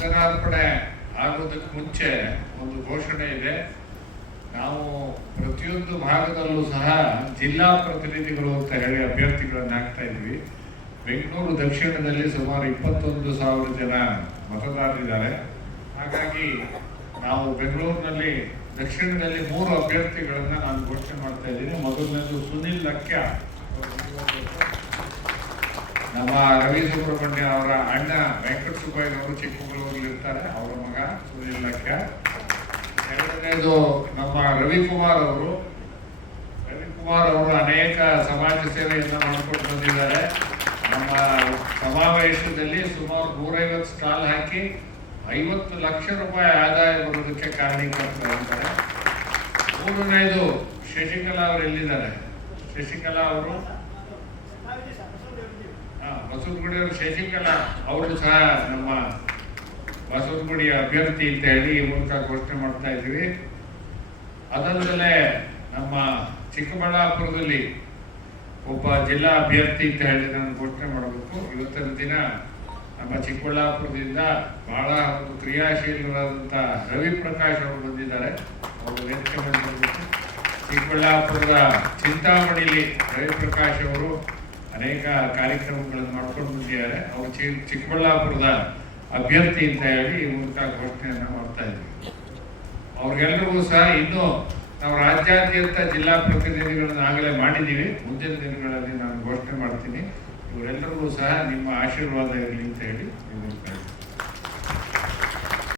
ಅಂಕನಾರ್ಪಣೆ ಆಗೋದಕ್ಕೆ ಮುಂಚೆ ಒಂದು ಘೋಷಣೆ ಇದೆ. ನಾವು ಪ್ರತಿಯೊಂದು ಭಾಗದಲ್ಲೂ ಸಹ ಜಿಲ್ಲಾ ಪ್ರತಿನಿಧಿಗಳು ಅಂತ ಹೇಳಿ ಅಭ್ಯರ್ಥಿಗಳನ್ನು ಹಾಕ್ತಾ ಇದ್ವಿ ಬೆಂಗಳೂರು ದಕ್ಷಿಣದಲ್ಲಿ ಸುಮಾರು ಇಪ್ಪತ್ತೊಂದು ಸಾವಿರ ಜನ ಮತದಾರರಿದ್ದಾರೆ. ಹಾಗಾಗಿ ನಾವು ಬೆಂಗಳೂರಿನಲ್ಲಿ, ದಕ್ಷಿಣದಲ್ಲಿ ಮೂರು ಅಭ್ಯರ್ಥಿಗಳನ್ನು ನಾನು ಘೋಷಣೆ ಮಾಡ್ತಾ ಇದ್ದೀನಿ. ಮೊದಲನೇದು ಸುನಿಲ್ ಲಕ್ಯ ನಮ್ಮ ರವಿ ಸುಬ್ರಹ್ಮಣ್ಯ ಅವರ ಅಣ್ಣ ವೆಂಕಟ ಸುಬ್ಬಯ್ಯ ಅವರು ಚಿಕ್ಕಮಗಳೂರಲ್ಲಿ ಇರ್ತಾರೆ, ಅವರ ಮಗ ಸುನಿಲ್ ಲಕ್ಷ ಎರಡನೇದು ನಮ್ಮ ರವಿಕುಮಾರ್ ಅವರು. ರವಿಕುಮಾರ್ ಅವರು ಅನೇಕ ಸಮಾಜ ಸೇವೆಯನ್ನು ಮಾಡಿಕೊಂಡು ಬಂದಿದ್ದಾರೆ. ನಮ್ಮ ಸಮಾವೇಶದಲ್ಲಿ ಸುಮಾರು ನೂರೈವತ್ತು ಸ್ಟಾಲ್ ಹಾಕಿ ಐವತ್ತು ಲಕ್ಷ ರೂಪಾಯಿ ಆದಾಯ ಬರೋದಕ್ಕೆ ಕಾರಣೀಕರ್ತರಾಗಿದ್ದಾರೆ ಮೂರನೇದು ಶಶಿಕಲಾ ಅವರು ಎಲ್ಲಿದ್ದಾರೆ? ಶಶಿಕಲಾ ಅವರು ಬಸವನಗುಡಿ ಅವರು ಶಶಿಕಲಾ ಅವರು ಸಹ ನಮ್ಮ ಬಸವನಗುಡಿ ಅಭ್ಯರ್ಥಿ ಅಂತ ಹೇಳಿ ಈ ಮೂಲಕ ಘೋಷಣೆ ಮಾಡ್ತಾ ಇದ್ದೀವಿ. ಅದಲ್ಲದೆ ನಮ್ಮ ಚಿಕ್ಕಬಳ್ಳಾಪುರದಲ್ಲಿ ಒಬ್ಬ ಜಿಲ್ಲಾ ಅಭ್ಯರ್ಥಿ ಅಂತ ಹೇಳಿ ನಾನು ಘೋಷಣೆ ಮಾಡಬೇಕು. ಇವತ್ತಿನ ದಿನ ನಮ್ಮ ಚಿಕ್ಕಬಳ್ಳಾಪುರದಿಂದ ಬಹಳ ಒಂದು ಕ್ರಿಯಾಶೀಲರಾದಂಥ ರವಿ ಪ್ರಕಾಶ್ ಅವರು ಬಂದಿದ್ದಾರೆ. ಅವರು ವೇದಿಕೆ ಮೇಲೆ. ಚಿಕ್ಕಬಳ್ಳಾಪುರದ ಚಿಂತಾಮಣಿಲಿ ರವಿಪ್ರಕಾಶ್ ಅವರು ಅನೇಕ ಕಾರ್ಯಕ್ರಮಗಳನ್ನು ಮಾಡ್ಕೊಂಡು ಬಂದಿದ್ದಾರೆ. ಅವರು ಚಿ, ಚಿಕ್ಕಬಳ್ಳಾಪುರದ ಅಭ್ಯರ್ಥಿ ಅಂತ ಹೇಳಿ ಈ ಮೂಲಕ ಘೋಷಣೆಯನ್ನು ಮಾಡ್ತಾ ಇದ್ದೀವಿ ಅವ್ರಿಗೆಲ್ಲರಿಗೂ ಸಹ ಇನ್ನು ನಾವು ರಾಜ್ಯಾದ್ಯಂತ ಜಿಲ್ಲಾ ಪ್ರತಿನಿಧಿಗಳನ್ನು ಆಗಲೇ ಮಾಡಿದ್ದೀವಿ. ಮುಂದಿನ ದಿನಗಳಲ್ಲಿ ನಾನು ಘೋಷಣೆ ಮಾಡ್ತೀನಿ. ಇವರೆಲ್ಲರಿಗೂ ಸಹ ನಿಮ್ಮ ಆಶೀರ್ವಾದ ಇರಲಿ ಅಂತ ಹೇಳಿ